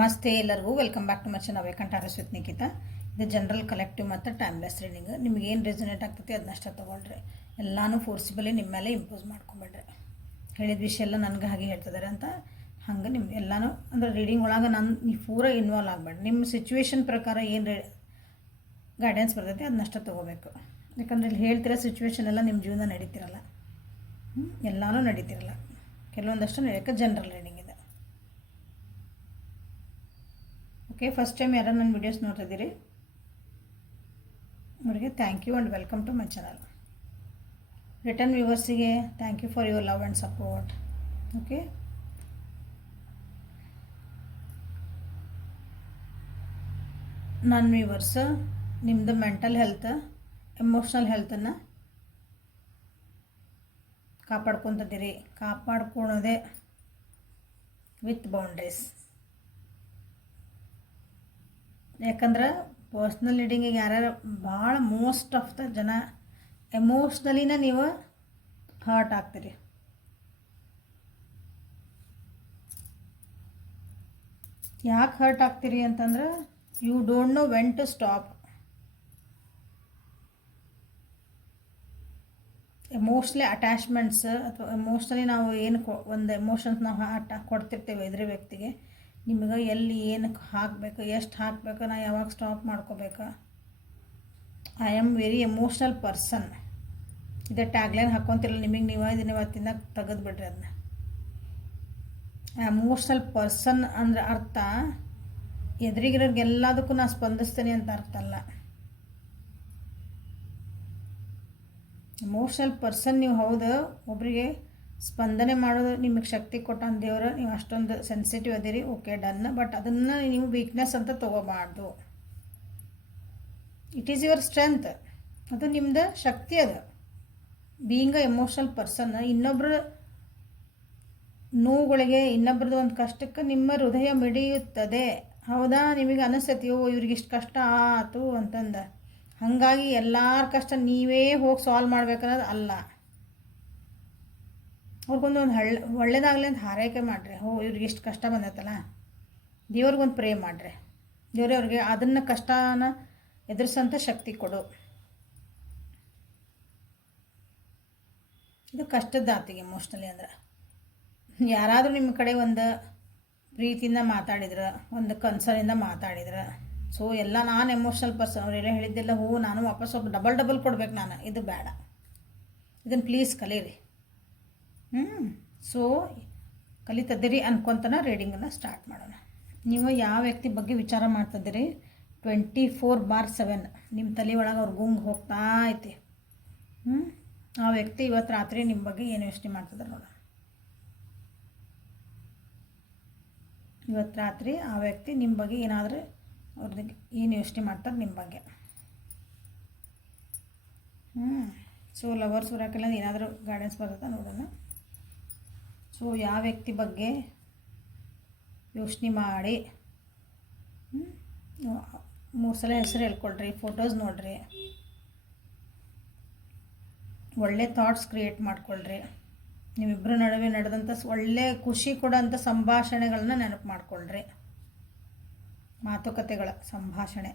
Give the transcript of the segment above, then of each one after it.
ನಮಸ್ತೆ ಎಲ್ಲರಿಗೂ welcome back to my channel awaken tarots with Nikhita. ಇದು ಜನರಲ್ ಕಲೆಕ್ಟಿವ್ ಮತ್ತು ಟೈಮ್ಲೆಸ್ ರೀಡಿಂಗ್. ನಿಮ್ಗೆ ಏನು ರೆಸೊನೇಟ್ ಆಗ್ತೈತಿ ಅದನ್ನಷ್ಟೇ ತೊಗೊಳ್ರಿ. ಎಲ್ಲನೂ ಫೋರ್ಸಿಬಲಿ ನಿಮ್ಮ ಮೇಲೆ ಇಂಪೋಸ್ ಮಾಡ್ಕೊಂಬೇಡ್ರಿ. ಹೇಳಿದ ವಿಷಯ ಎಲ್ಲ ನನಗೆ ಹಾಗೆ ಹೇಳ್ತಿದ್ದಾರೆ ಅಂತ ಹಂಗೆ ನಿಮ್ಗೆ ಎಲ್ಲನೂ ಅಂದರೆ ರೀಡಿಂಗ್ ಒಳಗೆ ನೀವು ಪೂರ ಇನ್ವಾಲ್ವ್ ಆಗಬೇಡ್ರಿ. ನಿಮ್ಮ ಸಿಚುವೇಶನ್ ಪ್ರಕಾರ ಏನು ಗೈಡೆನ್ಸ್ ಬರ್ತೈತಿ ಅದನ್ನಷ್ಟೇ ತೊಗೋಬೇಕು. ಯಾಕಂದರೆ ಇಲ್ಲಿ ಹೇಳ್ತಿರೋ ಸಿಚುವೇಶನ್ ಎಲ್ಲ ನಿಮ್ಮ ಜೀವನ ನಡೀತಿರಲ್ಲ, ಎಲ್ಲನೂ ನಡೀತಿರಲ್ಲ, ಕೆಲವೊಂದಷ್ಟು ನಡೆಯೋಕ್ಕೆ ಜನರಲ್ ರೀಡಿಂಗ್ ಇದೆ. ಓಕೆ, ಫಸ್ಟ್ ಟೈಮ್ ಯಾರು ನನ್ನ ವಿಡಿಯೋಸ್ ನೋಡ್ತಿದ್ದೀರಿ ಅವರಿಗೆ thank you and welcome to my channel. Return ವ್ಯೂವರ್ಸಿಗೆ thank you for your love and support. Okay, ನನ್ನ ವ್ಯೂವರ್ಸ್ ನಿಮ್ಮದು ಮೆಂಟಲ್ ಹೆಲ್ತ್, ಎಮೋಷ್ನಲ್ ಹೆಲ್ತನ್ನು ಕಾಪಾಡ್ಕೊತಿದ್ದೀರಿ. ಕಾಪಾಡ್ಕೊಳೋದೇ ವಿತ್ ಬೌಂಡ್ರೀಸ್. ಯಾಕಂದ್ರೆ ಪರ್ಸ್ನಲ್ ರೀಡಿಂಗಿಗೆ ಯಾರ್ಯಾರು ಭಾಳ ಮೋಸ್ಟ್ ಆಫ್ ದ ಜನ ಎಮೋಷ್ನಲಿನ ನೀವು ಹರ್ಟ್ ಆಗ್ತೀರಿ. ಯಾಕೆ ಹರ್ಟ್ ಆಗ್ತೀರಿ ಅಂತಂದ್ರೆ you don't know when to stop. Emotionally attachments ಅಥವಾ ಎಮೋಷ್ನಲಿ ನಾವು ಏನು ಒಂದು ಎಮೋಷನ್ಸ್ ನಾವು ಕೊಡ್ತಿರ್ತೇವೆ ಎದುರು ವ್ಯಕ್ತಿಗೆ, ನಿಮಗೆ ಎಲ್ಲಿ ಏನಕ್ಕೆ ಹಾಕಬೇಕು, ಎಷ್ಟು ಹಾಕಬೇಕು, ನಾ ಯಾವಾಗ ಸ್ಟಾಪ್ ಮಾಡ್ಕೋಬೇಕು. I am very emotional person. ಇದೇ ಟ್ಯಾಗ್ಲೈನ್ ಹಾಕ್ಕೊಂತಿರಲ್ಲ ನಿಮಗೆ ನೀವು, ಇದನ್ನ ಇವತ್ತಿಂದ ತೆಗೆದು ಬಿಡ್ರಿ ಅದನ್ನ. ಎಮೋಷ್ನಲ್ ಪರ್ಸನ್ ಅಂದ್ರೆ ಅರ್ಥ ಎದುರಿಗಿರೋರಿಗೆಲ್ಲದಕ್ಕೂ ನಾ ಸ್ಪಂದಿಸ್ತೇನೆ ಅಂತ ಅರ್ಥ ಅಲ್ಲ. ಎಮೋಷ್ನಲ್ ಪರ್ಸನ್ ನೀವು ಹೌದು, ಒಬ್ಬರಿಗೆ ಸ್ಪಂದನೆ ಮಾಡೋದು ನಿಮಗೆ ಶಕ್ತಿ ಕೊಟ್ಟಾನ ದೇವರು, ನೀವು ಅಷ್ಟೊಂದು ಸೆನ್ಸಿಟಿವ್ ಅದಿರಿ, ಓಕೆ ಡನ್. ಬಟ್ ಅದನ್ನು ನೀವು ವೀಕ್ನೆಸ್ ಅಂತ ತೊಗೋಬಾರ್ದು. ಇಟ್ ಈಸ್ ಯುವರ್ ಸ್ಟ್ರೆಂತ್, ಅದು ನಿಮ್ಮದು ಶಕ್ತಿ. ಅದು ಬೀಯಿಂಗ್ ಅ ಎಮೋಷ್ನಲ್ ಪರ್ಸನ್, ಇನ್ನೊಬ್ಬರ ನೋವುಗಳಿಗೆ, ಇನ್ನೊಬ್ರದ್ದು ಒಂದು ಕಷ್ಟಕ್ಕೆ ನಿಮ್ಮ ಹೃದಯ ಮಿಡಿಯುತ್ತದೆ. ಹೌದಾ, ನಿಮಗೆ ಅನಿಸ್ತೈತಿ ಓ ಇವ್ರಿಗಿಷ್ಟು ಕಷ್ಟ ಆಯ್ತು ಅಂತಂದು, ಹಾಗಾಗಿ ಎಲ್ಲರ ಕಷ್ಟ ನೀವೇ ಹೋಗಿ ಸಾಲ್ವ್ ಮಾಡ್ಬೇಕನ್ನೋದು ಅಲ್ಲ. ಅವ್ರಿಗೊಂದು ಒಳ್ಳೇದಾಗಲಿ ಅಂತ ಹಾರೈಕೆ ಮಾಡಿರಿ. ಇವ್ರಿಗೆ ಎಷ್ಟು ಕಷ್ಟ ಬಂದೈತಲ್ಲ, ದೇವ್ರಿಗೊಂದು ಪ್ರೇ ಮಾಡಿರಿ. ದೇವ್ರೇ ಅವ್ರಿಗೆ ಅದನ್ನು ಕಷ್ಟನ ಎದುರಿಸೋಂಥ ಶಕ್ತಿ ಕೊಡು. ಇದು ಕಷ್ಟದ ಆತಿಗೆ ಎಮೋಷ್ನಲಿ ಅಂದ್ರೆ. ಯಾರಾದರೂ ನಿಮ್ಮ ಕಡೆ ಒಂದು ಪ್ರೀತಿಯಿಂದ ಮಾತಾಡಿದ್ರೆ, ಒಂದು ಕನ್ಸರ್ನಿಂದ ಮಾತಾಡಿದ್ರೆ, ಸೊ ಎಲ್ಲ ನಾನು ಎಮೋಷ್ನಲ್ ಪರ್ಸನ್, ಅವರೆಲ್ಲ ಹೇಳಿದ್ದೆಲ್ಲ ನಾನು ವಾಪಸ್ ಒಬ್ಬ ಡಬಲ್ ಕೊಡ್ಬೇಕು ನಾನು, ಇದು ಬೇಡ. ಇದನ್ನು ಪ್ಲೀಸ್ ಕಲೀರಿ. ಸೊ ಕಲಿತದ್ದೀರಿ ಅನ್ಕೊತನ ರೀಡಿಂಗನ್ನು ಸ್ಟಾರ್ಟ್ ಮಾಡೋಣ. ನೀವು ಯಾವ ವ್ಯಕ್ತಿ ಬಗ್ಗೆ ವಿಚಾರ ಮಾಡ್ತಿದ್ದೀರಿ, 24/7 ನಿಮ್ಮ ತಲೆ ಒಳಗೆ ಅವ್ರ ಗುಂಗ್ ಹೋಗ್ತಾ ಐತಿ. ಆ ವ್ಯಕ್ತಿ ಇವತ್ತು ರಾತ್ರಿ ನಿಮ್ಮ ಬಗ್ಗೆ ಏನು ಯೋಚನೆ ಮಾಡ್ತಿದ್ದಾರೆ ನೋಡ. ಇವತ್ತು ರಾತ್ರಿ ಆ ವ್ಯಕ್ತಿ ನಿಮ್ಮ ಬಗ್ಗೆ ಏನಾದರೂ ಅವ್ರಿಗೆ ಏನು ಯೋಚನೆ ಮಾಡ್ತಾರೆ ನಿಮ್ಮ ಬಗ್ಗೆ. ಸೊ ಲವರ್ಸ್ ಹೊರಕೆಲ್ಲ ಏನಾದರೂ ಗೈಡೆನ್ಸ್ ಬರ್ತದೆ ನೋಡೋಣ. ಸೊ ಯಾವ ವ್ಯಕ್ತಿ ಬಗ್ಗೆ ಯೋಚನೆ ಮಾಡಿ 3 ಸಲ ಹೆಸರು ಹೇಳ್ಕೊಳ್ರಿ, ಫೋಟೋಸ್ ನೋಡ್ರಿ, ಒಳ್ಳೆ ಥಾಟ್ಸ್ ಕ್ರಿಯೇಟ್ ಮಾಡ್ಕೊಳ್ರಿ. ನೀವಿಬ್ಬರ ನಡುವೆ ನಡೆದಂಥ ಒಳ್ಳೆ ಖುಷಿ ಕೊಡೋಂಥ ಸಂಭಾಷಣೆಗಳನ್ನ ನೆನಪು ಮಾಡ್ಕೊಳ್ರಿ, ಮಾತುಕತೆಗಳ ಸಂಭಾಷಣೆ.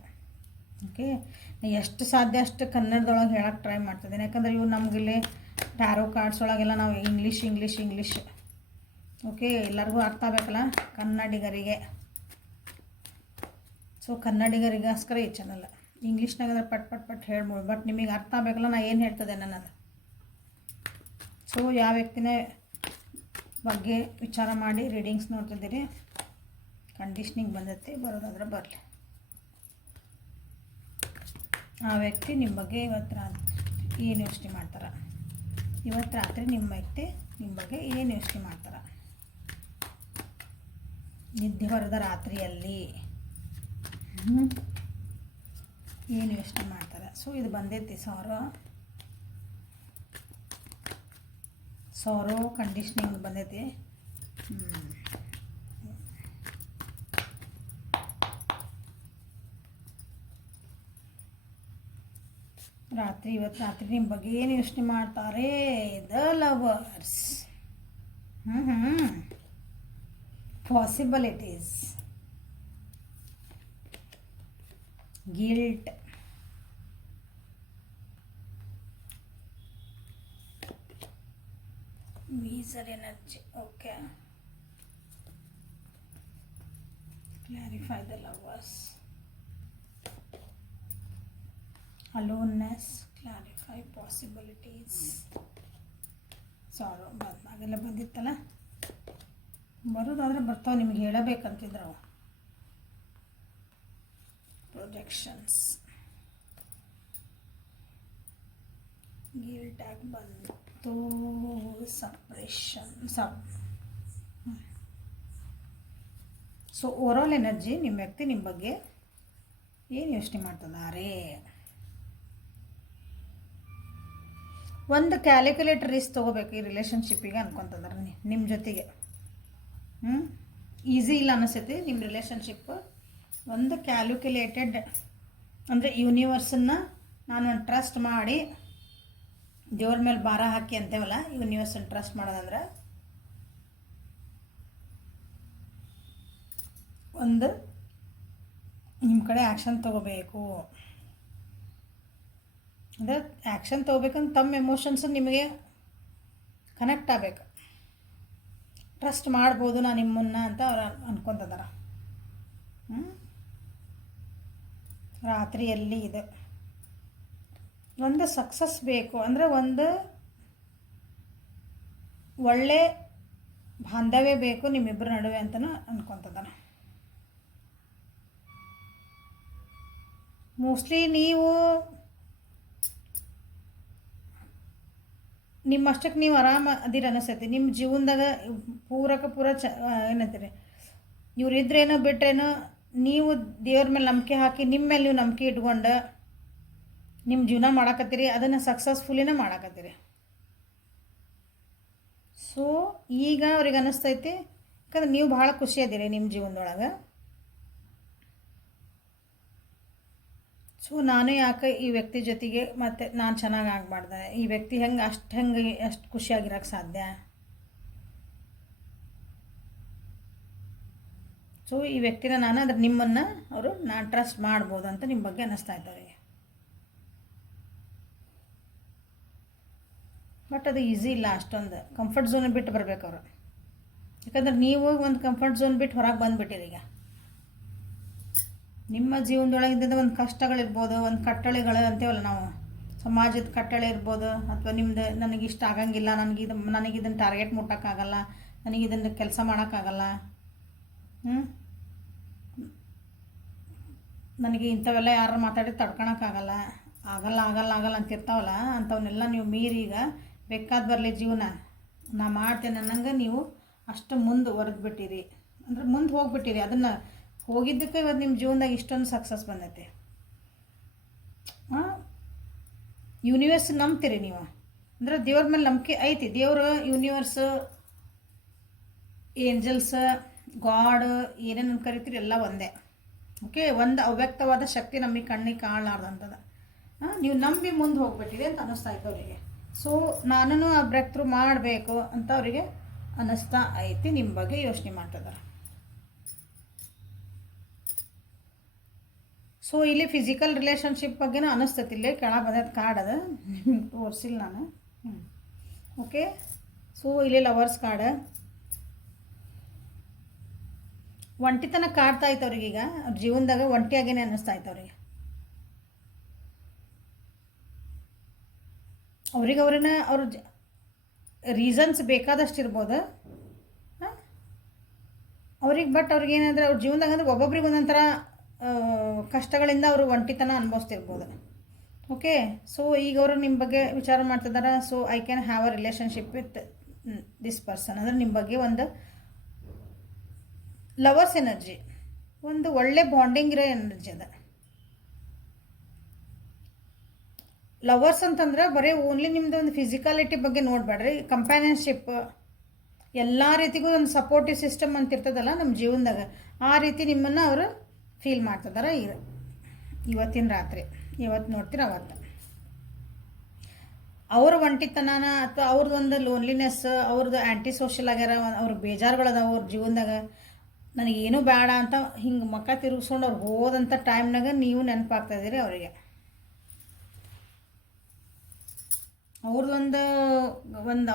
ಓಕೆ, ಎಷ್ಟು ಸಾಧ್ಯ ಅಷ್ಟು ಕನ್ನಡದೊಳಗೆ ಹೇಳೋಕ್ಕೆ ಟ್ರೈ ಮಾಡ್ತಿದ್ದೀನಿ. ಯಾಕಂದರೆ ಇವು ನಮಗಿಲ್ಲಿ ಟ್ಯಾರೋ ಕಾರ್ಡ್ಸ್ ಒಳಗೆಲ್ಲ ನಾವು ಇಂಗ್ಲೀಷ್ ಓಕೆ, ಎಲ್ಲರಿಗೂ ಅರ್ಥ ಆಗಬೇಕಲ್ಲ ಕನ್ನಡಿಗರಿಗೆ. ಸೊ ಕನ್ನಡಿಗರಿಗೋಸ್ಕರ ಈ ಚಾನಲ್. ಇಂಗ್ಲೀಷ್ನಾಗ ಪಟ್ ಹೇಳ್ಬೋದು, ಬಟ್ ನಿಮಗೆ ಅರ್ಥ ಆಗಬೇಕಲ್ಲ ನಾ ಏನು ಹೇಳ್ತದೆ ನನ್ನದು. ಸೊ ಯಾವ ವ್ಯಕ್ತಿನ ಬಗ್ಗೆ ವಿಚಾರ ಮಾಡಿ ರೀಡಿಂಗ್ಸ್ ನೋಡ್ತಿದ್ದೀರಿ, ಕಂಡೀಷ್ನಿಂಗ್ ಬಂದೈತಿ, ಬರೋದಾದ್ರೆ ಬರಲಿ. ಆ ವ್ಯಕ್ತಿ ನಿಮ್ಮ ಬಗ್ಗೆ ಇವತ್ತು ರಾತ್ರಿ ಏನು ಯೋಚನೆ ಮಾಡ್ತಾರೆ, ಇವತ್ತು ರಾತ್ರಿ ನಿಮ್ಮ ವ್ಯಕ್ತಿ ನಿಮ್ಮ ಬಗ್ಗೆ ಏನು ಯೋಚನೆ ಮಾಡ್ತಾರೆ, ನಿದ್ದೆ ಹೊರದ ರಾತ್ರಿಯಲ್ಲಿ ಏನು ಯೋಚನೆ ಮಾಡ್ತಾರೆ. ಸೊ ಇದು ಬಂದೈತಿ ಸಾರೋ ಕಂಡೀಷ್ನಿಂಗ್ ಬಂದೈತಿ. ಇವತ್ತು ರಾತ್ರಿ ನಿಮ್ಮ ಬಗ್ಗೆ ಏನು ಯೋಚನೆ ಮಾಡ್ತಾರೆ the lovers. possibilities. Guilt, wiser energy. Okay, clarify the lovers, aloneness, clarify possibilities, sorrow. ಹಾಗೆಲ್ಲ ಬಂದಿತ್ತಲ್ಲ, ಬರೋದಾದ್ರೆ ಬರ್ತಾವೆ, ನಿಮ್ಗೆ ಹೇಳಬೇಕಂತಿದ್ರು ಅವು. ಪ್ರೊಜೆಕ್ಷನ್ಸ್, ಗಿಲ್ಟ್ ಆಗಿ ಬಂತು, ಸಪ್ರೆಷನ್, ಸೊ ಓವರಾಲ್ ಎನರ್ಜಿ ನಿಮ್ಮ ವ್ಯಕ್ತಿ ನಿಮ್ಮ ಬಗ್ಗೆ ಏನು ಯೋಚನೆ ಮಾಡ್ತಿದ್ದಾರೆ. ಒಂದು ಕ್ಯಾಲ್ಕುಲೇಟರ್ ರಿಸ್ಕ್ ತೊಗೋಬೇಕು ಈ ರಿಲೇಷನ್ಶಿಪ್ಪಿಗೆ ಅನ್ಕೊತಂದ್ರೆ ನಿಮ್ಮ ಜೊತೆಗೆ. ಈಸಿ ಇಲ್ಲ ಅನಿಸ್ತೈತಿ ನಿಮ್ಮ ರಿಲೇಷನ್ಶಿಪ್. ಒಂದು ಕ್ಯಾಲ್ಕುಲೇಟೆಡ್ ಅಂದರೆ ಯೂನಿವರ್ಸನ್ನು ನಾನು ಟ್ರಸ್ಟ್ ಮಾಡಿ ದೇವ್ರ ಮೇಲೆ ಭಾರ ಹಾಕಿ ಅಂತೇವಲ್ಲ, ಯೂನಿವರ್ಸನ್ನು ಟ್ರಸ್ಟ್ ಮಾಡೋದಂದ್ರೆ ಒಂದು ನಿಮ್ಮ ಕಡೆ ಆ್ಯಕ್ಷನ್ ತೊಗೋಬೇಕು. ಅಂದರೆ ಆ್ಯಕ್ಷನ್ ತೊಗೋಬೇಕಂದ್ರೆ ತಮ್ಮ ಎಮೋಷನ್ಸ್ ನಿಮಗೆ ಕನೆಕ್ಟ್ ಆಗಬೇಕು. ಟ್ರಸ್ಟ್ ಮಾಡ್ಬೋದು ನಾನು ನಿಮ್ಮನ್ನ ಅಂತ ಅವ್ರು ಅನ್ಕೊತದಾರ. ರಾತ್ರಿಯಲ್ಲಿ ಇದೆ ಒಂದು ಸಕ್ಸಸ್ ಬೇಕು, ಅಂದರೆ ಒಂದು ಒಳ್ಳೆ ಬಾಂಧವ್ಯ ಬೇಕು ನಿಮ್ಮಿಬ್ಬರ ನಡುವೆ ಅಂತಲೂ ಅನ್ಕೊತದಾನ. ಮೋಸ್ಟ್ಲಿ ನೀವು ನಿಮ್ಮಷ್ಟಕ್ಕೆ ನೀವು ಆರಾಮ ಅದಿರ ಅನಿಸ್ತೈತಿ. ನಿಮ್ಮ ಜೀವನದಾಗ ಪೂರ ಏನಂತೀರಿ, ಇವ್ರು ಇದ್ರೇನೋ ಬಿಟ್ರೇನೋ ನೀವು ದೇವ್ರ ಮೇಲೆ ನಂಬಿಕೆ ಹಾಕಿ ನಿಮ್ಮ ಮೇಲೆ ನೀವು ನಂಬಿಕೆ ಇಟ್ಕೊಂಡು ನಿಮ್ಮ ಜೀವನ ಮಾಡಾಕತ್ತೀರಿ, ಅದನ್ನು ಸಕ್ಸಸ್ಫುಲ್ಲಿನ ಮಾಡಾಕತ್ತೀರಿ. ಸೊ ಈಗ ಅವ್ರಿಗೆ ಅನ್ನಿಸ್ತೈತಿ, ಯಾಕಂದ್ರೆ ನೀವು ಭಾಳ ಖುಷಿ ಅದೀರಿ ನಿಮ್ಮ ಜೀವನದೊಳಗೆ. ಸೊ ನಾನು ಯಾಕೆ ಈ ವ್ಯಕ್ತಿ ಜೊತೆಗೆ ಮತ್ತು ನಾನು ಚೆನ್ನಾಗಿ ಆಗಬಾರ್ದೆ, ಈ ವ್ಯಕ್ತಿ ಅಷ್ಟು ಖುಷಿಯಾಗಿರೋಕ್ಕೆ ಸಾಧ್ಯ. ಸೊ ಈ ವ್ಯಕ್ತಿನ ನಾನು ಅದ್ರ ನಿಮ್ಮನ್ನು ನಾನು ಟ್ರಸ್ಟ್ ಮಾಡ್ಬೋದು ಅಂತ ನಿಮ್ಮ ಬಗ್ಗೆ ಅನ್ನಿಸ್ತಾ ಇದ್ದಾರೆ. ಬಟ್ ಅದು ಈಸಿ ಇಲ್ಲ, ಅಷ್ಟೊಂದು ಕಂಫರ್ಟ್ ಝೋನ್ ಬಿಟ್ಟು ಬರ್ಬೇಕು ಅವರು. ಯಾಕಂದ್ರೆ ನೀವು ಒಂದು ಕಂಫರ್ಟ್ ಝೋನ್ ಬಿಟ್ಟು ಹೊರಗೆ ಬಂದುಬಿಟ್ಟಿರಿ. ಈಗ ನಿಮ್ಮ ಜೀವನದೊಳಗಿದ್ದ ಒಂದು ಕಷ್ಟಗಳಿರ್ಬೋದು, ಒಂದು ಕಟ್ಟಳೆಗಳು ಅಂತೇವಲ್ಲ ನಾವು, ಸಮಾಜದ ಕಟ್ಟಳೆ ಇರ್ಬೋದು, ಅಥವಾ ನಿಮ್ಮದು ನನಗಿಷ್ಟ ಆಗಂಗಿಲ್ಲ, ನನಗಿದನ್ನು ಟಾರ್ಗೆಟ್ ಮುಟ್ಟೋಕ್ಕಾಗಲ್ಲ, ನನಗಿದನ್ನು ಕೆಲಸ ಮಾಡೋಕ್ಕಾಗಲ್ಲ, ನನಗೆ ಇಂಥವೆಲ್ಲ ಯಾರು ಮಾತಾಡಿ ತಡ್ಕೊಳಕ್ಕಾಗಲ್ಲ, ಆಗಲ್ಲ ಅಂತಿರ್ತಾವಲ್ಲ, ಅಂಥವನ್ನೆಲ್ಲ ನೀವು ಮೀರಿ ಈಗ ಬೇಕಾದ ಬರಲಿ ಜೀವನ ನಾ ಮಾಡ್ತೇನೆ ಅನ್ನಂಗೆ ನೀವು ಅಷ್ಟು ಮುಂದುವರೆದ್ಬಿಟ್ಟಿರಿ. ಅಂದ್ರೆ ಮುಂದೆ ಹೋಗ್ಬಿಟ್ಟಿರಿ. ಅದನ್ನು ಹೋಗಿದ್ದಕ್ಕೆ ಇವತ್ತು ನಿಮ್ಮ ಜೀವನದಾಗ ಇಷ್ಟೊಂದು ಸಕ್ಸಸ್ ಬಂದೈತೆ. ಯೂನಿವರ್ಸ್ ನಂಬ್ತೀರಿ ನೀವು, ಅಂದ್ರೆ ದೇವ್ರ ಮೇಲೆ ನಂಬಿಕೆ ಐತಿ. ದೇವರು, ಯೂನಿವರ್ಸ್, ಏಂಜಲ್ಸ್, ಗಾಡ್, ಏನೇನು ಕರಿತೀರಿ ಎಲ್ಲ ಒಂದೇ. ಓಕೆ, ಒಂದು ಅವ್ಯಕ್ತವಾದ ಶಕ್ತಿ ನಮಗೆ ಕಣ್ಣಿಗೆ ಕಾಣಲಾರ್ದಂಥದ್ದು. ನೀವು ನಂಬಿ ಮುಂದೆ ಹೋಗ್ಬಿಟ್ಟಿದೆ ಅಂತ ಅನ್ನಿಸ್ತಾ ಇತ್ತು ಅವರಿಗೆ. ಸೊ ನಾನು ಆ ಬ್ರೇಕ್ ಥ್ರೂ ಮಾಡಬೇಕು ಅಂತ ಅವರಿಗೆ ಅನ್ನಿಸ್ತಾ ಐತಿ. ನಿಮ್ಮ ಬಗ್ಗೆ ಯೋಚನೆ ಮಾಡ್ತಿದ್ದಾರೆ. ಸೊ ಇಲ್ಲಿ ಫಿಸಿಕಲ್ ರಿಲೇಷನ್ಶಿಪ್ ಬಗ್ಗೆನೂ ಅನ್ನಿಸ್ತೈತಿ. ಇಲ್ಲೇ ಕೆಳಗೆ ಬಂದದ್ದು ಕಾರ್ಡ್ ಅದ, ನಿಮ್ಗೆ ತೋರಿಸಿಲ್ಲ ನಾನು. ಓಕೆ, ಸೊ ಇಲ್ಲಿ ಲವರ್ಸ್ ಕಾರ್ಡ್. ಒಂಟಿತನ ಕಾಡ್ತಾ ಇತ್ತು ಅವ್ರಿಗೆ. ಈಗ ಅವ್ರ ಜೀವನದಾಗ ಒಂಟಿಯಾಗೇನೆ ಅನ್ನಿಸ್ತಾ ಇತ್ತು ಅವರಿಗೆ. ಅವ್ರನ್ನ ಅವ್ರ ರೀಸನ್ಸ್ ಬೇಕಾದಷ್ಟು ಇರ್ಬೋದು ಅವ್ರಿಗೆ. ಬಟ್ ಅವ್ರಿಗೇನಂದ್ರೆ ಅವ್ರ ಜೀವನದಾಗ ಅಂದ್ರೆ ಒಬ್ಬೊಬ್ರಿಗೆ ಒಂದೊಂಥರ ಕಷ್ಟಗಳಿಂದ ಅವರು ಒಂಟಿತನ ಅನುಭವಿಸ್ತಿರ್ಬೋದು. ಓಕೆ, ಸೊ ಈಗ ಅವರು ನಿಮ್ಮ ಬಗ್ಗೆ ವಿಚಾರ ಮಾಡ್ತಿದ್ದಾರೆ. So I can have a relationship with this person. ಅಂದರೆ ನಿಮ್ಮ ಬಗ್ಗೆ ಒಂದು ಲವರ್ಸ್ ಎನರ್ಜಿ, ಒಂದು ಒಳ್ಳೆ ಬಾಂಡಿಂಗ್ ಇರೋ ಎನರ್ಜಿ ಅದ. ಲವರ್ಸ್ ಅಂತಂದ್ರೆ ಬರೀ ಓನ್ಲಿ ನಿಮ್ಮದು ಒಂದು ಫಿಸಿಕಾಲಿಟಿ ಬಗ್ಗೆ ನೋಡಬೇಡ್ರಿ. ಕಂಪ್ಯಾನಿಯನ್ಶಿಪ್, ಎಲ್ಲ ರೀತಿಗೂ ಒಂದು ಸಪೋರ್ಟಿವ್ ಸಿಸ್ಟಮ್ ಅಂತ ಇರ್ತದಲ್ಲ ನಮ್ಮ ಜೀವನದಾಗ, ಆ ರೀತಿ ನಿಮ್ಮನ್ನು ಅವರು ಫೀಲ್ ಮಾಡ್ತಿದ್ದಾರೆ ಇವತ್ತಿನ ರಾತ್ರಿ. ಇವತ್ತು ನೋಡ್ತೀರ, ಅವತ್ತು ಅವ್ರ ಒಂಟಿತನ ಅಥವಾ ಅವ್ರದ್ದು ಒಂದು ಲೋನ್ಲಿನೆಸ್, ಅವ್ರದ್ದು ಆ್ಯಂಟಿ ಸೋಷಿಯಲ್ ಆಗ್ಯಾರ, ಅವ್ರ ಬೇಜಾರುಗಳದಾವ ಅವ್ರ ಜೀವನದಾಗ. ನನಗೇನು ಬೇಡ ಅಂತ ಹಿಂಗೆ ಮುಖ ತಿರುಗಿಸ್ಕೊಂಡು ಅವ್ರು ಹೋದಂಥ ಟೈಮ್ನಾಗ ನೀವು ನೆನಪಾಗ್ತಾಯಿದ್ದೀರಿ ಅವರಿಗೆ.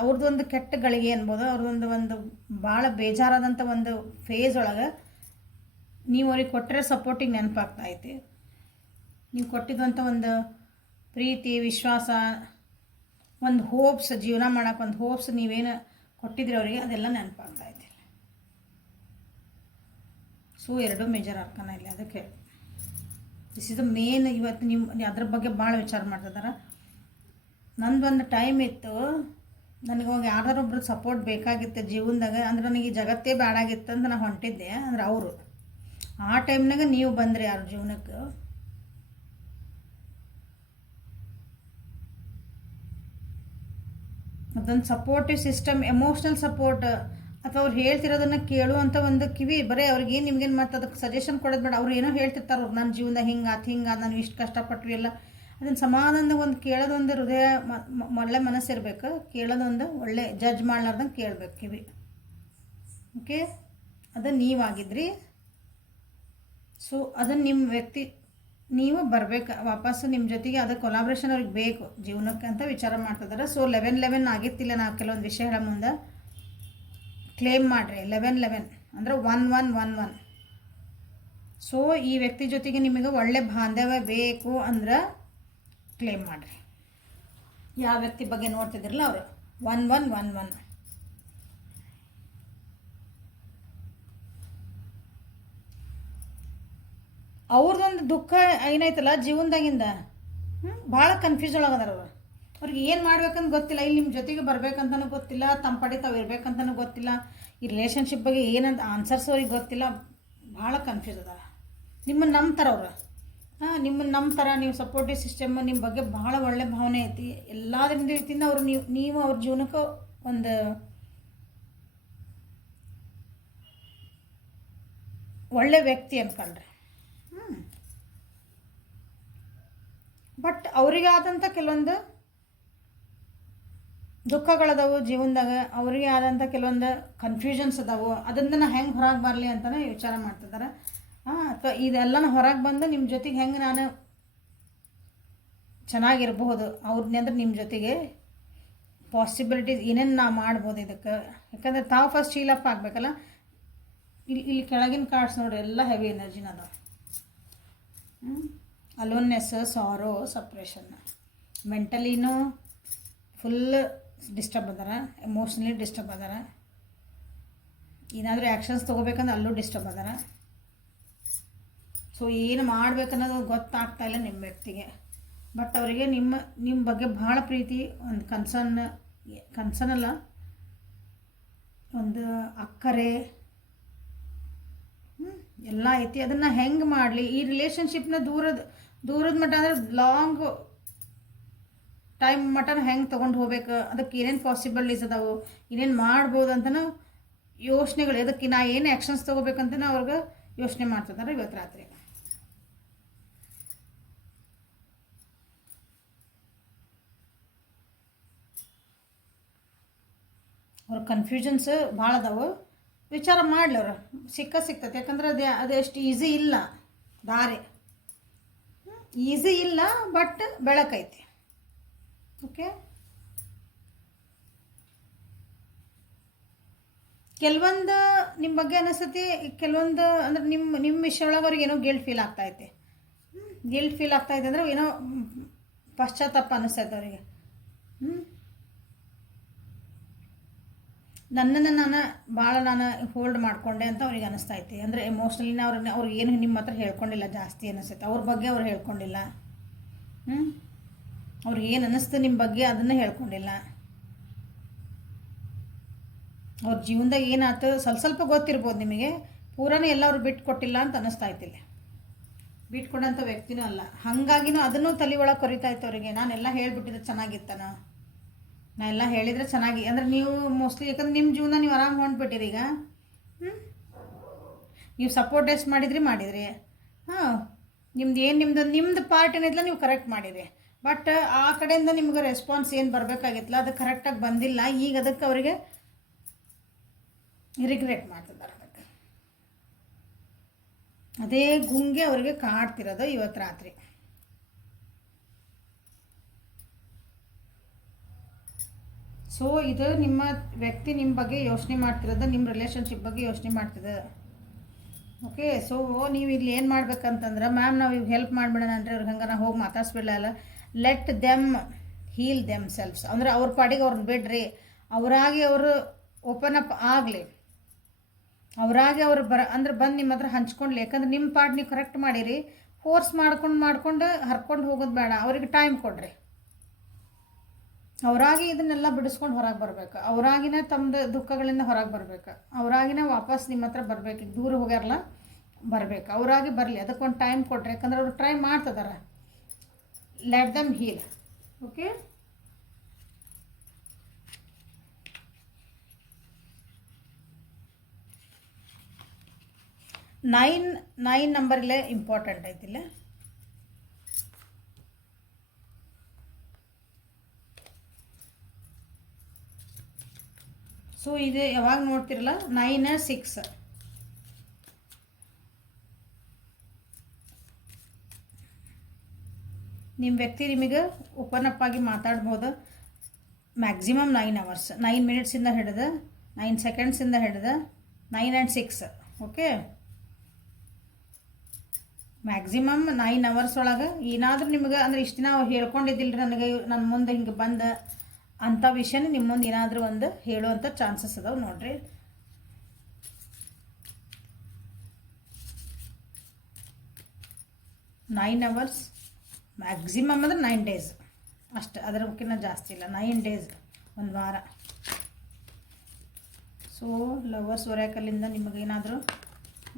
ಅವ್ರದ್ದೊಂದು ಕೆಟ್ಟ ಗಳಿಗೆ ಅನ್ಬೋದು, ಒಂದು ಭಾಳ ಬೇಜಾರಾದಂಥ ಒಂದು ಫೇಸ್ ಒಳಗೆ ನೀವು ಅವ್ರಿಗೆ ಕೊಟ್ಟರೆ ಸಪೋರ್ಟಿಗೆ ನೆನಪಾಗ್ತಾ ಐತಿ. ನೀವು ಕೊಟ್ಟಿದ್ದಂಥ ಒಂದು ಪ್ರೀತಿ, ವಿಶ್ವಾಸ, ಒಂದು ಹೋಪ್ಸ್, ಜೀವನ ಮಾಡೋಕೆ ಒಂದು ಹೋಪ್ಸ್ ನೀವೇನು ಕೊಟ್ಟಿದ್ರಿ ಅವರಿಗೆ, ಅದೆಲ್ಲ ನೆನಪಾಗ್ತಾ ಐತಿ. ಸೊ ಎರಡೂ ಮೇಜರ್ ಅರ್ಕನ ಇಲ್ಲ. ಅದಕ್ಕೆ ದಿಸ್ ಇಸ್ ದ ಮೇನ್. ಇವತ್ತು ನೀವು ಅದ್ರ ಬಗ್ಗೆ ಭಾಳ ವಿಚಾರ ಮಾಡ್ತಿದ್ದಾರೆ. ನಂದೊಂದು ಟೈಮ್ ಇತ್ತು, ನನಗೆ ಹೋಗಿ ಯಾರ್ದಾರೊಬ್ರು ಸಪೋರ್ಟ್ ಬೇಕಾಗಿತ್ತು ಜೀವನದಾಗ. ಅಂದ್ರೆ ನನಗೆ ಈ ಜಗತ್ತೇ ಬೇಡಾಗಿತ್ತು ಅಂತ ನಾನು ಹೊಂಟಿದ್ದೆ. ಅಂದ್ರೆ ಅವರು ಆ ಟೈಮ್ನಾಗ ನೀವು ಬಂದ್ರಿ ಯಾರ ಜೀವನಕ್ಕೆ. ಅದೊಂದು ಸಪೋರ್ಟಿವ್ ಸಿಸ್ಟಮ್, ಎಮೋಷ್ನಲ್ ಸಪೋರ್ಟ್, ಅಥವಾ ಅವ್ರು ಹೇಳ್ತಿರೋದನ್ನು ಕೇಳುವಂಥ ಒಂದು ಕಿವಿ. ಬರೀ ಅವ್ರಿಗೇನು ನಿಮ್ಗೇನು ಮತ್ತು ಅದಕ್ಕೆ ಸಜೆಷನ್ ಕೊಡೋದು ಬೇಡ. ಅವ್ರು ಏನೋ ಹೇಳ್ತಿರ್ತಾರೆ, ಅವ್ರು ನನ್ನ ಜೀವನದಾಗ ಹಿಂಗೆ ನಾನು ಇಷ್ಟು ಕಷ್ಟಪಟ್ವಿ ಎಲ್ಲ. ಅದನ್ನು ಸಮಾಧಾನದಾಗ ಒಂದು ಕೇಳೋದೊಂದು ಹೃದಯ ಒಳ್ಳೆ ಮನಸ್ಸಿರ್ಬೇಕು. ಕೇಳೋದೊಂದು ಒಳ್ಳೆ ಜಡ್ಜ್ ಮಾಡ್ಲಾರ್ದಂಗೆ ಕೇಳಬೇಕು ಕಿವಿ. ಓಕೆ, ಅದು ನೀವಾಗಿದ್ರಿ. ಸೊ ಅದನ್ನು ನಿಮ್ಮ ವ್ಯಕ್ತಿ ನೀವು ಬರಬೇಕು ವಾಪಸ್ಸು ನಿಮ್ಮ ಜೊತೆಗೆ. ಅದು ಕೊಲಾಬ್ರೇಷನ್ ಅವ್ರಿಗೆ ಬೇಕು ಜೀವನಕ್ಕೆ ಅಂತ ವಿಚಾರ ಮಾಡ್ತಿದ್ದಾರೆ. ಸೊ 11-11 ಆಗಿತ್ತಿಲ್ಲ. ನಾವು ಕೆಲವೊಂದು ವಿಷಯ ಹೇಳೋ ಮುಂದೆ ಕ್ಲೇಮ್ ಮಾಡಿರಿ. 11-11 ಅಂದರೆ 1111. ಸೊ ಈ ವ್ಯಕ್ತಿ ಜೊತೆಗೆ ನಿಮಗೆ ಒಳ್ಳೆ ಬಾಂಧವ್ಯ ಬೇಕು ಅಂದ್ರೆ ಕ್ಲೇಮ್ ಮಾಡಿರಿ. ಯಾವ ವ್ಯಕ್ತಿ ಬಗ್ಗೆ ನೋಡ್ತಿದ್ರಲ್ಲ ಅವರು 1111. ಅವ್ರದ್ದೊಂದು ದುಃಖ ಏನೈತಲ್ಲ ಜೀವನದಾಗಿಂದ, ಭಾಳ ಕನ್ಫ್ಯೂಸ್ ಒಳಗದಾರ ಅವರು. ಅವ್ರಿಗೆ ಏನು ಮಾಡ್ಬೇಕಂತ ಗೊತ್ತಿಲ್ಲ. ಇಲ್ಲಿ ನಿಮ್ಮ ಜೊತೆಗೆ ಬರ್ಬೇಕಂತನೂ ಗೊತ್ತಿಲ್ಲ, ತಮ್ಮ ಪಡಿ ತಾವು ಇರ್ಬೇಕಂತನೂ ಗೊತ್ತಿಲ್ಲ. ಈ ರಿಲೇಷನ್ಶಿಪ್ ಬಗ್ಗೆ ಏನಂತ ಆನ್ಸರ್ಸ್ ಅವ್ರಿಗೆ ಗೊತ್ತಿಲ್ಲ. ಭಾಳ ಕನ್ಫ್ಯೂಸ್ ಅದಾರ. ನಿಮ್ಮನ್ನು ನಂಬ್ತಾರ ಅವರು. ನಿಮ್ಮನ್ನು ನಂಬ್ತಾರ. ನೀವು ಸಪೋರ್ಟಿವ್ ಸಿಸ್ಟಮ್, ನಿಮ್ಮ ಬಗ್ಗೆ ಭಾಳ ಒಳ್ಳೆ ಭಾವನೆ ಐತಿ. ಎಲ್ಲದರಿಂದ ರೀತಿಯಿಂದ ಅವರು ನೀವು ಅವ್ರ ಜೀವನಕ್ಕೆ ಒಂದು ಒಳ್ಳೆ ವ್ಯಕ್ತಿ ಅಂದ್ಕೊಂಡ್ರೆ. ಬಟ್ ಅವರಿಗೆ ಆದಂಥ ಕೆಲವೊಂದು ದುಃಖಗಳದಾವು ಜೀವನದಾಗ. ಅವರಿಗೆ ಆದಂಥ ಕೆಲವೊಂದು ಕನ್ಫ್ಯೂಷನ್ಸ್ ಅದಾವು. ಅದನ್ನು ಹೆಂಗೆ ಹೊರಗೆ ಬರಲಿ ಅಂತಲೇ ವಿಚಾರ ಮಾಡ್ತಿದ್ದಾರೆ. ಅಥವಾ ಇದೆಲ್ಲನ ಹೊರಗೆ ಬಂದು ನಿಮ್ಮ ಜೊತೆಗೆ ಹೆಂಗೆ ನಾನು ಚೆನ್ನಾಗಿರ್ಬೋದು ಅವ್ರನ್ನೆಂದ್ರೆ ನಿಮ್ಮ ಜೊತೆಗೆ ಪಾಸಿಬಿಲಿಟೀಸ್ ಏನೇನು ನಾವು ಮಾಡ್ಬೋದು ಇದಕ್ಕೆ. ಯಾಕಂದರೆ ತಾವು ಫಸ್ಟ್ ಹೀಲ್ ಅಪ್ ಆಗಬೇಕಲ್ಲ. ಇಲ್ಲಿ ಕೆಳಗಿನ ಕಾರ್ಡ್ಸ್ ನೋಡ್ರಿ, ಎಲ್ಲ ಹೆವಿ ಎನರ್ಜಿನ ಅದಾವೆ. ಅಲೋನ್ನೆಸ್, ಸಾರೋ, ಸಪ್ರೇಷನ್. ಮೆಂಟಲಿನೂ ಫುಲ್ ಡಿಸ್ಟರ್ಬ್ ಅದಾರ, ಎಮೋಷ್ನಲಿ ಡಿಸ್ಟರ್ಬ್ ಅದಾರ. ಏನಾದರೂ ಆ್ಯಕ್ಷನ್ಸ್ ತೊಗೋಬೇಕಂದ್ರೆ ಅಲ್ಲೂ ಡಿಸ್ಟರ್ಬ್ ಅದಾರ. ಸೊ ಏನು ಮಾಡ್ಬೇಕನ್ನೋದು ಗೊತ್ತಾಗ್ತಾ ಇಲ್ಲ ನಿಮ್ಮ ವ್ಯಕ್ತಿಗೆ. ಬಟ್ ಅವರಿಗೆ ನಿಮ್ಮ ಬಗ್ಗೆ ಭಾಳ ಪ್ರೀತಿ, ಒಂದು ಕನ್ಸರ್ನ್ ಅಲ್ಲ, ಒಂದು ಅಕ್ಕರೆ ಎಲ್ಲ ಐತಿ. ಅದನ್ನು ಹೆಂಗೆ ಮಾಡಲಿ, ಈ ರಿಲೇಷನ್ಶಿಪ್ನ ದೂರದ ಮಟ್ಟ ಅಂದರೆ ಲಾಂಗ್ ಟೈಮ್ ಮಟನ ಹೆಂಗೆ ತೊಗೊಂಡು ಹೋಗ್ಬೇಕು, ಅದಕ್ಕೆ ಏನೇನು ಪಾಸಿಬಿಲಿಟೀಸ್ ಅದಾವು, ಏನೇನು ಮಾಡ್ಬೋದು ಅಂತನೂ ಯೋಚನೆಗಳು. ಅದಕ್ಕೆ ನಾ ಏನು ಆ್ಯಕ್ಷನ್ಸ್ ತೊಗೋಬೇಕಂತನೂ ಅವ್ರಿಗೆ ಯೋಚನೆ ಮಾಡ್ತಿದ್ದಾರೆ ಇವತ್ತು ರಾತ್ರಿ. ಅವ್ರ ಕನ್ಫ್ಯೂಷನ್ಸ್ ಭಾಳ ಅದಾವು. ವಿಚಾರ ಮಾಡಲಿ ಅವ್ರು, ಸಿಗ್ತೈತೆ. ಯಾಕಂದ್ರೆ ಅದು ಎಷ್ಟು ಈಸಿ ಇಲ್ಲ, ದಾರಿ ಈಸಿ ಇಲ್ಲ, ಬಟ್ ಬೆಳಕೈತಿ. ಓಕೆ, ಕೆಲವೊಂದು ನಿಮ್ಮ ಬಗ್ಗೆ ಅನಿಸ್ತೈತಿ, ಕೆಲವೊಂದು ಅಂದ್ರೆ ನಿಮ್ಮ ವಿಷಯ ಒಳಗೆ ಅವ್ರಿಗೆ ಏನೋ ಗಿಲ್ಟ್ ಫೀಲ್ ಆಗ್ತಾಯಿದೆ. ಅಂದರೆ ಏನೋ ಪಶ್ಚಾತ್ತಾಪ ಅನ್ನಿಸ್ತೈತೆ ಅವರಿಗೆ. ನನ್ನನ್ನು ನಾನು ಹೋಲ್ಡ್ ಮಾಡಿಕೊಂಡೆ ಅಂತ ಅವ್ರಿಗೆ ಅನ್ನಿಸ್ತೈತಿ. ಅಂದರೆ ಎಮೋಷ್ನಲಿನ ಅವ್ರಿಗೆ ಏನು ನಿಮ್ಮ ಹತ್ರ ಹೇಳ್ಕೊಂಡಿಲ್ಲ ಜಾಸ್ತಿ ಅನ್ನಿಸ್ತೈತೆ. ಅವ್ರ ಬಗ್ಗೆ ಅವ್ರು ಹೇಳ್ಕೊಂಡಿಲ್ಲ. ಅವ್ರಿಗೆ ಏನು ಅನ್ನಿಸ್ತು ನಿಮ್ಮ ಬಗ್ಗೆ ಅದನ್ನು ಹೇಳ್ಕೊಂಡಿಲ್ಲ. ಅವ್ರ ಜೀವನದಾಗ ಏನಾಯ್ತು ಸ್ವಲ್ಪ ಗೊತ್ತಿರ್ಬೋದು ನಿಮಗೆ, ಪೂರಾನೇ ಎಲ್ಲ ಅವ್ರು ಬಿಟ್ಟು ಕೊಟ್ಟಿಲ್ಲ ಅಂತ ಅನ್ನಿಸ್ತೈತಿಲ್ಲ. ಬಿಟ್ಕೊಡೋಂಥ ವ್ಯಕ್ತಿನೂ ಅಲ್ಲ. ಹಾಗಾಗಿನೂ ಅದನ್ನು ತಲೆ ಒಳಗೆ ಕೊರಿತಾಯ್ತು ಅವರಿಗೆ. ನಾನೆಲ್ಲ ಹೇಳಿಬಿಟ್ಟಿದ್ರೆ ಚೆನ್ನಾಗಿತ್ತಾನ, ನಾ ಎಲ್ಲ ಹೇಳಿದರೆ ಚೆನ್ನಾಗಿ. ಅಂದರೆ ನೀವು ಮೋಸ್ಟ್ಲಿ, ಯಾಕಂದ್ರೆ ನಿಮ್ಮ ಜೀವನ ನೀವು ಆರಾಮ್ ಹೊಂಟ್ಬಿಟ್ಟಿರಿ. ಈಗ ನೀವು ಸಪೋರ್ಟ್ ಎಷ್ಟು ಮಾಡಿದ್ರಿ. ನಿಮ್ಮದು ಪಾರ್ಟ್ ಏನಿಲ್ಲ ನೀವು ಕರೆಕ್ಟ್ ಮಾಡಿರಿ. ಬಟ್ ಆ ಕಡೆಯಿಂದ ನಿಮ್ಗೆ ರೆಸ್ಪಾನ್ಸ್ ಏನು ಬರಬೇಕಾಗಿತ್ತಲ್ಲ ಅದು ಕರೆಕ್ಟಾಗಿ ಬಂದಿಲ್ಲ. ಈಗ ಅದಕ್ಕೆ ಅವರಿಗೆ ರಿಗ್ರೆಟ್ ಮಾಡ್ತಿದ್ದಾರೆ. ಅದಕ್ಕೆ ಅದೇ ಗುಂಗೆ ಅವರಿಗೆ ಕಾಡ್ತಿರೋದು ಇವತ್ತು ರಾತ್ರಿ. ಸೊ ಇದು ನಿಮ್ಮ ವ್ಯಕ್ತಿ ನಿಮ್ಮ ಬಗ್ಗೆ ಯೋಚನೆ ಮಾಡ್ತಿರೋದು, ನಿಮ್ಮ ರಿಲೇಷನ್ಶಿಪ್ ಬಗ್ಗೆ ಯೋಚನೆ ಮಾಡ್ತಿದೆ. ಓಕೆ, ಸೊ ನೀವು ಇಲ್ಲಿ ಏನು ಮಾಡ್ಬೇಕಂತಂದ್ರೆ, ಮ್ಯಾಮ್ ನಾವು ಇವಾಗ ಹೆಲ್ಪ್ ಮಾಡಿಬಿಡೋಣ ಅಂದರೆ ಅವ್ರಿಗೆ ಹಂಗೆ ನಾವು ಹೋಗಿ ಮಾತಾಡ್ಸ್ಬಿಡಲ್ಲ. Let them heal themselves. ಅಂದರೆ ಅವ್ರ ಪಾಡಿಗೆ ಅವ್ರನ್ನ ಬಿಡ್ರಿ, ಅವರಾಗಿ ಅವರು ಓಪನ್ ಅಪ್ ಆಗಲಿ, ಅವರಾಗಿ ಅವ್ರು ಅಂದ್ರೆ ಬಂದು ನಿಮ್ಮ ಹತ್ರ ಹಂಚ್ಕೊಂಡ್ಲಿ. ಯಾಕಂದ್ರೆ ನಿಮ್ಮ ಪಾರ್ಟ್ ನೀವು ಕರೆಕ್ಟ್ ಮಾಡಿರಿ, ಫೋರ್ಸ್ ಮಾಡ್ಕೊಂಡು ಹರ್ಕೊಂಡು ಹೋಗೋದು ಬೇಡ. ಅವ್ರಿಗೆ ಟೈಮ್ ಕೊಡ್ರಿ, ಅವರಾಗಿ ಇದನ್ನೆಲ್ಲ ಬಿಡಿಸ್ಕೊಂಡು ಹೊರಗೆ ಬರ್ಬೇಕು, ಅವರಾಗಿನ ತಮ್ಮದು ದುಃಖಗಳಿಂದ ಹೊರಗೆ ಬರ್ಬೇಕು, ಅವರಾಗಿನ ವಾಪಸ್ ನಿಮ್ಮ ಹತ್ರ ಬರ್ಬೇಕು. ಈಗ ದೂರ ಹೋಗ್ಯಾರಲ್ಲ, ಬರಬೇಕು, ಅವರಾಗಿ ಬರಲಿ. ಅದಕ್ಕೊಂದು ಟೈಮ್ ಕೊಡ್ರಿ, ಯಾಕಂದ್ರೆ ಅವರು ಟ್ರೈ ಮಾಡ್ತಿದಾರೆ. Let them heal. Okay, nine ನಂಬರ್ಲೇ ಇಂಪಾರ್ಟೆಂಟ್ ಐತಿಲ್ಲ. ಸೊ ಇದು ಯಾವಾಗ ನೋಡ್ತಿರಲ್ಲ 9 6. ನಿಮ್ಮ ವ್ಯಕ್ತಿ ನಿಮಗೆ ಓಪನ್ ಅಪ್ ಆಗಿ ಮಾತಾಡ್ಬೋದು. ಮ್ಯಾಕ್ಸಿಮಮ್ 9 hours, 9 minutesಯಿಂದ ಹಿಡಿದು 9 secondsಯಿಂದ ಹಿಡಿದು 9 and 6. ಓಕೆ, ಮ್ಯಾಕ್ಸಿಮಮ್ 9 hours ಒಳಗೆ ಏನಾದರೂ ನಿಮಗೆ ಅಂದರೆ ಇಷ್ಟು ದಿನ ಹೇಳ್ಕೊಂಡಿದ್ದಿಲ್ಲ ನನಗೆ, ನನ್ನ ಮುಂದೆ ಹಿಂಗೆ ಬಂದ ಅಂಥ ವಿಷಯನ ನಿಮ್ಮ ಮುಂದೆ ಏನಾದರೂ ಒಂದು ಹೇಳುವಂಥ ಚಾನ್ಸಸ್ ಅದಾವೆ ನೋಡ್ರಿ. ನೈನ್ ಅವರ್ಸ್ ಮ್ಯಾಕ್ಸಿಮಮ್ ಅಂದರೆ 9 days ಅಷ್ಟು, ಅದಕ್ಕಿಂತ ಜಾಸ್ತಿ ಇಲ್ಲ. 9 days, ಒಂದು ವಾರ. ಸೊ ಲವರ್ಸ್ ಒರಾಕಲಿಂದ ನಿಮಗೇನಾದರೂ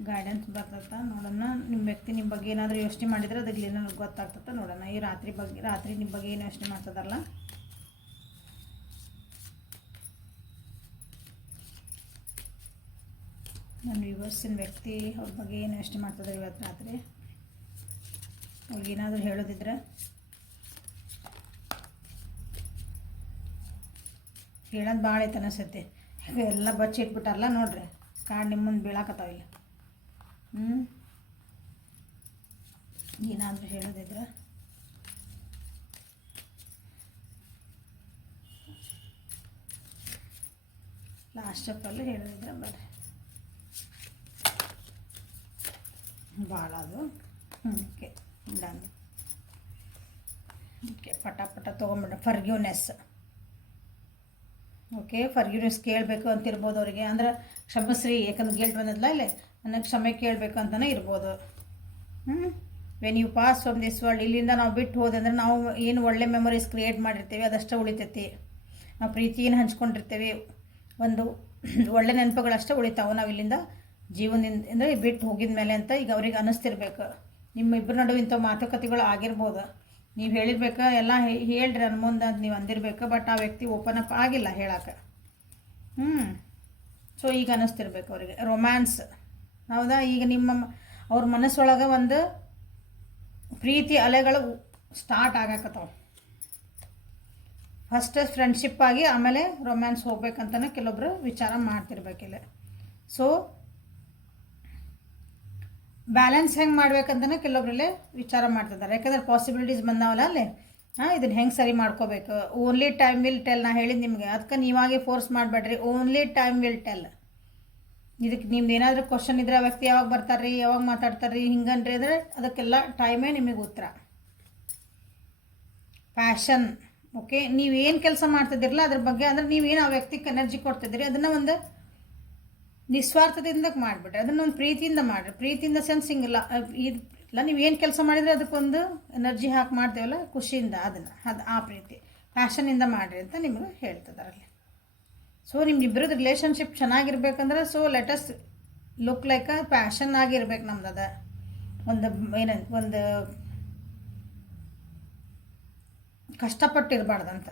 ಗೈಡೆನ್ಸ್ ಬರ್ತದೆ ನೋಡೋಣ. ನಿಮ್ಮ ವ್ಯಕ್ತಿ ನಿಮ್ಮ ಬಗ್ಗೆ ಏನಾದರೂ ಯೋಚನೆ ಮಾಡಿದರೆ ಅದಕ್ಕೆ ಏನಾದ್ರು ಗೊತ್ತಾಗ್ತದೆ ನೋಡೋಣ. ಈ ರಾತ್ರಿ ನಿಮ್ಮ ಬಗ್ಗೆ ಏನು ಯೋಚನೆ ಮಾಡ್ತದಲ್ಲ. ನನ್ನ ವ್ಯೂವರ್ಸಿನ ವ್ಯಕ್ತಿ ಅವ್ರ ಬಗ್ಗೆ ಏನು ಯೋಚನೆ ಮಾಡ್ತಿದ್ದಾರೆ ಇವತ್ತು ರಾತ್ರಿ, ಅವ್ರಿಗೇನಾದರೂ ಹೇಳೋದಿದ್ರೆ ಹೇಳೋದು ಭಾಳ ಐತೆ ಅನಿಸುತ್ತೆ. ಎಲ್ಲ ಬಚ್ಚಿಟ್ಬಿಟ್ಟಾರಲ್ಲ ನೋಡ್ರಿ, ಕಾಡು ನಿಮ್ಮ ಮುಂದೆ ಬೀಳಾಕತ್ತಾವಿಲ್ಲ. ಏನಾದರೂ ಹೇಳೋದಿದ್ರೆ ಲಾಸ್ಟ್ ಸ್ಟೆಪ್ಪಲ್ಲಿ ಹೇಳೋದಿದ್ರೆ ಬರ್ರಿ. ಭಾಳ ಅದು. Okay, done. ಓಕೆ, ಪಟ ತೊಗೊಂಬಿಡ. ಫರ್ಗ್ಯೂನೆಸ್. ಓಕೆ, ಫರ್ಗ್ಯೂನೆಸ್ ಕೇಳಬೇಕು ಅಂತಿರ್ಬೋದು ಅವರಿಗೆ. ಅಂದ್ರೆ ಕ್ಷಮಿಸ್ರಿ, ಯಾಕಂದ್ರೆ ಗಿಲ್ಟ್ ಬಂದದಲ್ಲ ಇಲ್ಲೇ, ನನಗೆ ಕ್ಷಮೆ ಕೇಳಬೇಕು ಅಂತಲೇ ಇರ್ಬೋದು. When you pass from this world, ಇಲ್ಲಿಂದ ನಾವು ಬಿಟ್ಟು ಹೋದಂದ್ರೆ ನಾವು ಏನು ಒಳ್ಳೆ ಮೆಮೊರೀಸ್ ಕ್ರಿಯೇಟ್ ಮಾಡಿರ್ತೀವಿ ಅದಷ್ಟೇ ಉಳಿತೈತಿ. ನಾವು ಪ್ರೀತಿಯನ್ನು ಹಂಚ್ಕೊಂಡಿರ್ತೀವಿ, ಒಂದು ಒಳ್ಳೆ ನೆನಪುಗಳಷ್ಟೇ ಉಳಿತಾವೆ ನಾವು ಇಲ್ಲಿಂದ ಜೀವನದಿಂದ ಅಂದರೆ ಬಿಟ್ಟು ಹೋಗಿದ ಮೇಲೆ ಅಂತ ಈಗ ಅವ್ರಿಗೆ ಅನ್ನಿಸ್ತಿರ್ಬೇಕು. ನಿಮ್ಮ ಇಬ್ಬರ ನಡುವೆ ಇಂಥ ಮಾತುಕತೆಗಳು ಆಗಿರ್ಬೋದು. ನೀವು ಹೇಳಿರ್ಬೇಕು, ಎಲ್ಲ ಹೇಳ್ರಿ ನನ್ನ ಮುಂದೆ ಅಂತ ನೀವು ಅಂದಿರ್ಬೇಕು. ಬಟ್ ಆ ವ್ಯಕ್ತಿ ಓಪನ್ ಅಪ್ ಆಗಿಲ್ಲ ಹೇಳಕ್ಕೆ. ಸೊ ಈಗ ಅನ್ನಿಸ್ತಿರ್ಬೇಕು ಅವರಿಗೆ ರೊಮ್ಯಾನ್ಸ್. ಹೌದಾ, ಈಗ ಅವ್ರ ಮನಸ್ಸೊಳಗೆ ಒಂದು ಪ್ರೀತಿ ಅಲೆಗಳು ಸ್ಟಾರ್ಟ್ ಆಗಕತ್ತವ. ಫಸ್ಟ್ ಫ್ರೆಂಡ್ಶಿಪ್ ಆಗಿ ಆಮೇಲೆ ರೊಮ್ಯಾನ್ಸ್ ಹೋಗ್ಬೇಕಂತಲೇ ಕೆಲವೊಬ್ರು ವಿಚಾರ ಮಾಡ್ತಿರ್ಬೇಕಿಲ್ಲ. ಸೊ ಬ್ಯಾಲೆನ್ಸ್ ಹೆಂಗೆ ಮಾಡ್ಬೇಕಂತಲೇ ಕೆಲವೊಬ್ಬರಲ್ಲೇ ವಿಚಾರ ಮಾಡ್ತಿದ್ದಾರೆ. ಯಾಕಂದ್ರೆ ಪಾಸಿಬಿಲಿಟೀಸ್ ಬಂದಾವಲ್ಲ ಅಲ್ಲೇ, ಇದನ್ನು ಹೆಂಗೆ ಸರಿ ಮಾಡ್ಕೋಬೇಕು. Only time will tell. ನಾ ಹೇಳಿದ್ದು ನಿಮಗೆ, ಅದಕ್ಕೆ ನೀವಾಗೆ ಫೋರ್ಸ್ ಮಾಡಬೇಡ್ರಿ. Only time will tell. ಇದಕ್ಕೆ ನಿಮ್ದು ಏನಾದರೂ ಕ್ವಶನ್ ಇದ್ರೆ, ಆ ವ್ಯಕ್ತಿ ಯಾವಾಗ ಬರ್ತಾರೆ ರೀ, ಯಾವಾಗ ಮಾತಾಡ್ತಾರೆ ರೀ, ಹಿಂಗನ್ರಿ ಅಂದರೆ ಅದಕ್ಕೆಲ್ಲ ಟೈಮೇ ನಿಮಗೆ ಉತ್ತರ. ಪ್ಯಾಷನ್. ಓಕೆ, ನೀವೇನು ಕೆಲಸ ಮಾಡ್ತಿದ್ದಿರಲ್ಲ ಅದ್ರ ಬಗ್ಗೆ, ಅಂದ್ರೆ ನೀವೇನು ಆ ವ್ಯಕ್ತಿಗೆ ಎನರ್ಜಿ ಕೊಡ್ತಿದ್ದೀರಿ ಅದನ್ನು ಒಂದು ನಿಸ್ವಾರ್ಥದಿಂದ ಮಾಡಿಬಿಡ್ರಿ. ಅದನ್ನೊಂದು ಪ್ರೀತಿಯಿಂದ ಮಾಡಿರಿ. ಪ್ರೀತಿಯಿಂದ ಸೆನ್ಸ್ ಹಿಂಗಿಲ್ಲ ಇಲ್ಲ, ನೀವೇನು ಕೆಲಸ ಮಾಡಿದರೆ ಅದಕ್ಕೊಂದು ಎನರ್ಜಿ ಹಾಕಿ ಮಾಡ್ತೇವಲ್ಲ ಖುಷಿಯಿಂದ, ಆ ಪ್ರೀತಿ ಪ್ಯಾಷನಿಂದ ಮಾಡಿರಿ ಅಂತ ನಿಮಗೆ ಹೇಳ್ತಿದ್ದಾರಲ್ಲಿ. ಸೊ ನಿಮ್ಮಿಬ್ಬರದ್ದು ರಿಲೇಷನ್ಶಿಪ್ ಚೆನ್ನಾಗಿರ್ಬೇಕಂದ್ರೆ, so let us look like a passion ಆಗಿರ್ಬೇಕು ನಮ್ದು. ಅದ ಒಂದು ಕಷ್ಟಪಟ್ಟಿರಬಾರ್ದಂತ,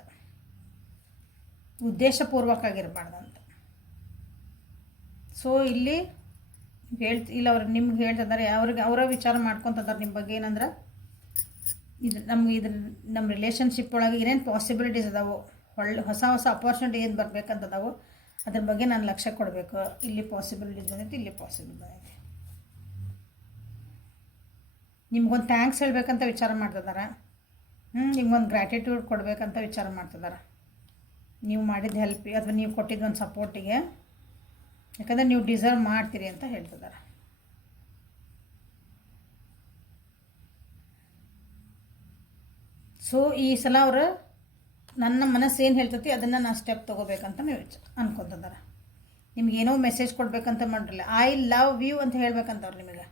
ಉದ್ದೇಶಪೂರ್ವಕವಾಗಿರಬಾರ್ದಂತ. ಸೊ ಇಲ್ಲಿ ಇಲ್ಲ ಅವ್ರು ನಿಮ್ಗೆ ಹೇಳ್ತಿದ್ದಾರೆ, ಅವರ ವಿಚಾರ ಮಾಡ್ಕೊತಿದ್ದಾರೆ ನಿಮ್ಮ ಬಗ್ಗೆ. ಏನಂದ್ರೆ ನಮ್ಮ ರಿಲೇಷನ್ಶಿಪ್ ಒಳಗೆ ಏನೇನು ಪಾಸಿಬಿಲಿಟೀಸ್ ಅದಾವೋ, ಹೊಸ ಅಪಾರ್ಚುನಿಟಿ ಏನು ಬರಬೇಕಂತದಾವೋ ಅದ್ರ ಬಗ್ಗೆ ನಾನು ಲಕ್ಷ್ಯ ಕೊಡಬೇಕು. ಇಲ್ಲಿ ಪಾಸಿಬಿಲಿಟೀಸ್ ಬಂದೈತಿ, ಇಲ್ಲಿ ಪಾಸಿಬಲ್ ಬಂದೈತಿ. ನಿಮ್ಗೊಂದು ಥ್ಯಾಂಕ್ಸ್ ಹೇಳಬೇಕಂತ ವಿಚಾರ ಮಾಡ್ತಿದ್ದಾರೆ. ನಿಮ್ಗೊಂದು ಗ್ರ್ಯಾಟಿಟ್ಯೂಡ್ ಕೊಡಬೇಕಂತ ವಿಚಾರ ಮಾಡ್ತಿದ್ದಾರೆ. ನೀವು ಮಾಡಿದ ಹೆಲ್ಪಿಗೆ ಅಥವಾ ನೀವು ಕೊಟ್ಟಿದ್ದು ಒಂದು ಸಪೋರ್ಟಿಗೆ, ಯಾಕಂದರೆ ನೀವು ಡಿಸರ್ವ್ ಮಾಡ್ತೀರಿ ಅಂತ ಹೇಳ್ತಿದ್ದಾರೆ. ಸೊ ಈ ಸಲ ಅವರು ನನ್ನ ಮನಸ್ಸು ಏನು ಹೇಳ್ತೈತಿ ಅದನ್ನು ನಾನು ಸ್ಟೆಪ್ ತೊಗೋಬೇಕಂತ ನೀವು ಅನ್ಕೊತಿದ್ದಾರೆ. ನಿಮ್ಗೇನೋ ಮೆಸೇಜ್ ಕೊಡಬೇಕಂತ ಮಾಡಿರಲಿಲ್ಲ, ಐ ಲವ್ ಯು ಅಂತ ಹೇಳ್ಬೇಕಂತವ್ರು ನಿಮಗೆ.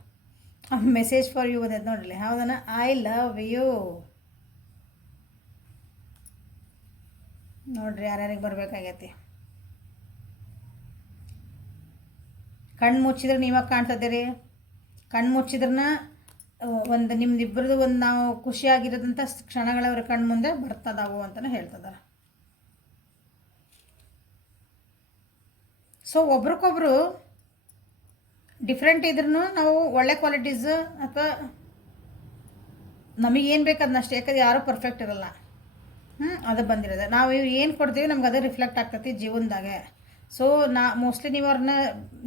ಮೆಸೇಜ್ ಫಾರ್ ಯು ಅದ ನೋಡ್ರಿ, ಹೌದನ, ಐ ಲವ್ ಯು ನೋಡ್ರಿ ಯಾರ್ಯಾರಿಗೆ ಬರಬೇಕಾಗೈತಿ. ಕಣ್ಣು ಮುಚ್ಚಿದ್ರೆ ನೀವಾಗ ಕಾಣ್ತದ್ದೀರಿ. ಕಣ್ಣು ಮುಚ್ಚಿದ್ರನ್ನ ಒಂದು ನಿಮ್ದಿಬ್ಬರದು ಒಂದು ನಾವು ಖುಷಿಯಾಗಿರೋದಂಥ ಕ್ಷಣಗಳವ್ರ ಕಣ್ಣು ಮುಂದೆ ಬರ್ತದಾವು ಅಂತಲೇ ಹೇಳ್ತಿದ್ದಾರೆ. ಸೊ ಒಬ್ರಿಗೊಬ್ರು ಡಿಫ್ರೆಂಟ್ ಇದ್ರೂ ನಾವು ಒಳ್ಳೆ ಕ್ವಾಲಿಟೀಸ್ ಅಥವಾ ನಮಗೇನು ಬೇಕು ಅದನ್ನಷ್ಟೇ, ಯಾಕಂದ್ರೆ ಯಾರೂ ಪರ್ಫೆಕ್ಟ್ ಇರಲ್ಲ. ಅದು ಬಂದಿರೋದು ನಾವು ಏನು ಕೊಡ್ತೀವಿ ನಮ್ಗೆ ಅದು ರಿಫ್ಲೆಕ್ಟ್ ಆಗ್ತೈತಿ ಜೀವನದಾಗೆ. ಸೊ ಮೋಸ್ಟ್ಲಿ ನೀವು ಅವ್ರನ್ನ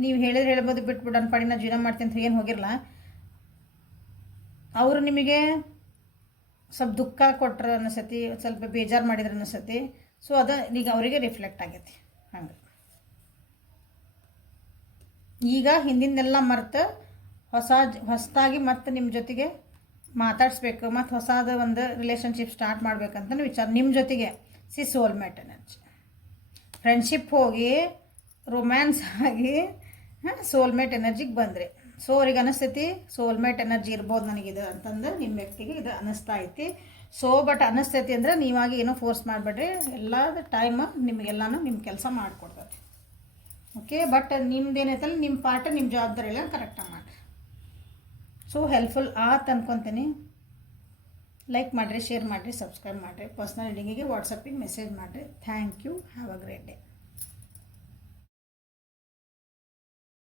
ನೀವು ಹೇಳ್ಬೋದು ಬಿಟ್ಬಿಟ್ಟು ನನ್ನ ಪಾಡಿನ ಜೀವನ ಮಾಡ್ತೀನಿ ಅಂತ ಏನು ಹೋಗಿರಲ್ಲ. ಅವರು ನಿಮಗೆ ಸ್ವಲ್ಪ ದುಃಖ ಕೊಟ್ಟರು ಅನ್ನಿಸತಿ, ಸ್ವಲ್ಪ ಬೇಜಾರು ಮಾಡಿದ್ರು ಅನ್ನಿಸತಿ. ಸೊ ಅದು ಈಗ ಅವರಿಗೆ ರಿಫ್ಲೆಕ್ಟ್ ಆಗೈತಿ. ಹಂಗೆ ಈಗ ಹಿಂದಿಂದೆಲ್ಲ ಮರೆತು ಹೊಸದಾಗಿ ಮತ್ತೆ ನಿಮ್ಮ ಜೊತೆಗೆ ಮಾತಾಡಿಸ್ಬೇಕು, ಮತ್ತು ಹೊಸದ ಒಂದು ರಿಲೇಷನ್ಶಿಪ್ ಸ್ಟಾರ್ಟ್ ಮಾಡ್ಬೇಕಂತ ವಿಚಾರ ನಿಮ್ಮ ಜೊತೆಗೆ. ಸೋಲ್ಮೇಟ್ ಎನರ್ಜಿ, ಫ್ರೆಂಡ್ಶಿಪ್ ಹೋಗಿ ರೊಮ್ಯಾನ್ಸ್ ಆಗಿ ಸೋಲ್ಮೇಟ್ ಎನರ್ಜಿಗೆ ಬಂದ್ರಿ. ಸೊ ಅವ್ರಿಗೆ ಅನ್ನಿಸ್ತೈತಿ ಸೋಲ್ಮೇಟ್ ಎನರ್ಜಿ ಇರ್ಬೋದು ನನಗಿದು ಅಂತಂದು ನಿಮ್ಮ ವ್ಯಕ್ತಿಗೆ ಇದು ಅನ್ನಿಸ್ತಾ ಐತಿ. ಸೊ ಬಟ್ ಅನ್ನಿಸ್ತೈತಿ ಅಂದರೆ ನೀವಾಗಿ ಏನೋ ಫೋರ್ಸ್ ಮಾಡಿಬಿಡ್ರಿ, ಎಲ್ಲದ ಟೈಮ್ ನಿಮಗೆಲ್ಲನೂ ನಿಮ್ಮ ಕೆಲಸ ಮಾಡಿಕೊಡ್ತೈತಿ. ಓಕೆ, ಬಟ್ ನಿಮ್ದೇನೈತಲ್ಲ ನಿಮ್ಮ ಪಾರ್ಟ್ ನಿಮ್ಮ ಜವಾಬ್ದಾರಿ ಎಲ್ಲ ಕರೆಕ್ಟಾಗಿ ಮಾಡಿರಿ. ಸೊ ಹೆಲ್ಪ್ಫುಲ್ ಆತ್ ಅನ್ಕೊತೀನಿ. ಲೈಕ್ ಮಾಡಿರಿ, ಶೇರ್ ಮಾಡಿರಿ, ಸಬ್ಸ್ಕ್ರೈಬ್ ಮಾಡಿರಿ. ಪರ್ಸ್ನಲ್ ರೀಡಿಂಗಿಗೆ ವಾಟ್ಸಪ್ಪಿಗೆ ಮೆಸೇಜ್ ಮಾಡಿರಿ. Thank you. Have a great day.